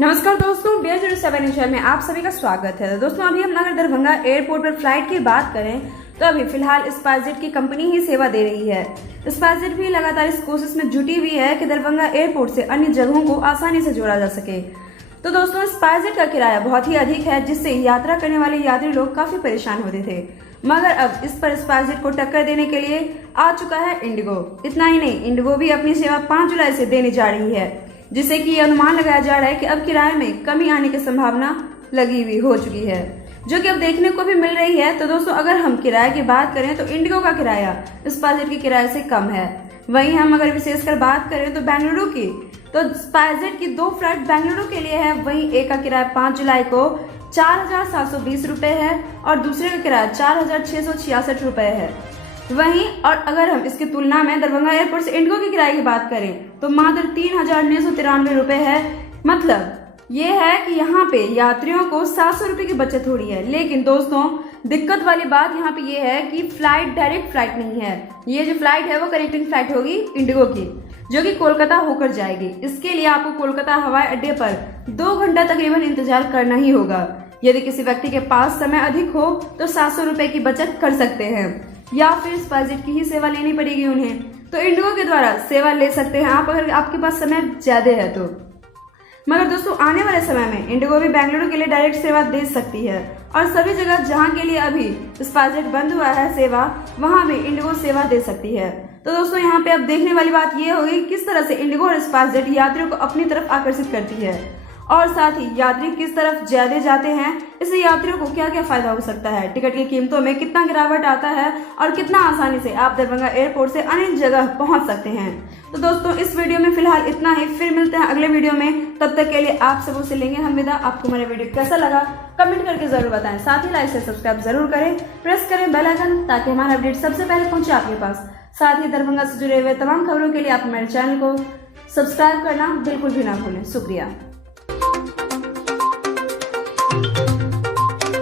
नमस्कार दोस्तों, BR07 news में आप सभी का स्वागत है। दोस्तों, अभी हम अगर दरभंगा एयरपोर्ट पर फ्लाइट की बात करें तो अभी फिलहाल स्पाइसजेट की कंपनी ही सेवा दे रही है। स्पाइसजेट भी लगातार इस कोशिश में जुटी हुई है कि दरभंगा एयरपोर्ट से अन्य जगहों को आसानी से जोड़ा जा सके। तो दोस्तों, स्पाइसजेट का किराया बहुत ही अधिक है, जिससे यात्रा करने वाले यात्री लोग काफी परेशान होते थे, मगर अब इस पर स्पाइसजेट को टक्कर देने के लिए आ चुका है इंडिगो। इतना ही नहीं, इंडिगो भी अपनी सेवा 5 जुलाई से देने जा रही है, जिससे कि ये अनुमान लगाया जा रहा है कि अब किराए में कमी आने की संभावना लगी हुई हो चुकी है, जो कि अब देखने को भी मिल रही है। तो दोस्तों, अगर हम किराए की बात करें तो इंडिगो का किराया स्पाइसजेट के किराए से कम है। वहीं हम अगर विशेषकर बात करें तो बेंगलुरु की, तो स्पाइसजेट की 2 फ्लाइट बेंगलुरु के लिए है। वहीं एक का किराया 5 जुलाई को 4,720 रुपए है और दूसरे का किराया 4,666 रुपए है। वहीं और अगर हम इसकी तुलना में दरभंगा एयरपोर्ट से इंडिगो के किराए की बात करें तो मात्र 3,993 रुपए है। मतलब ये है कि यहाँ पे यात्रियों को 700 रुपए की बचत हो रही है। लेकिन दोस्तों, दिक्कत वाली बात यहाँ पे ये है कि फ्लाइट डायरेक्ट फ्लाइट नहीं है। ये जो फ्लाइट है वो कनेक्टिंग फ्लाइट होगी इंडिगो की, जो कि कोलकाता होकर जाएगी। इसके लिए आपको कोलकाता हवाई अड्डे पर 2 घंटा तकरीबन इंतजार करना ही होगा। यदि किसी व्यक्ति के पास समय अधिक हो तो 700 रुपए की बचत कर सकते हैं, या फिर स्पाइसजेट की ही सेवा लेनी पड़ेगी उन्हें। तो इंडिगो के द्वारा सेवा ले सकते हैं आप, अगर आपके पास समय ज्यादा है तो। मगर दोस्तों, आने वाले समय में इंडिगो भी बेंगलुरु के लिए डायरेक्ट सेवा दे सकती है, और सभी जगह जहां के लिए अभी स्पाइसजेट बंद हुआ है सेवा, वहां भी इंडिगो सेवा दे सकती है। तो दोस्तों, यहाँ पे अब देखने वाली बात ये होगी किस तरह से इंडिगो और स्पाइसजेट यात्रियों को अपनी तरफ आकर्षित करती है, और साथ ही यात्री किस तरफ ज्यादा जाते हैं, इससे यात्रियों को क्या क्या फायदा हो सकता है, टिकट की कीमतों में कितना गिरावट आता है, और कितना आसानी से आप दरभंगा एयरपोर्ट से अन्य जगह पहुंच सकते हैं। तो दोस्तों, इस वीडियो में फिलहाल इतना ही। फिर मिलते हैं अगले वीडियो में, तब तक के लिए आप सबों से लेंगे हम विदा। आपको हमारा वीडियो कैसा लगा कमेंट करके जरूर बताएं। साथ ही लाइक से सब्सक्राइब जरूर करें, प्रेस करें बेल आइकन, ताकि हमारा अपडेट सबसे पहले पहुंचे आपके पास। साथ ही दरभंगा से जुड़े हुए तमाम खबरों के लिए आप हमारे चैनल को सब्सक्राइब करना बिल्कुल भी ना भूलें। शुक्रिया।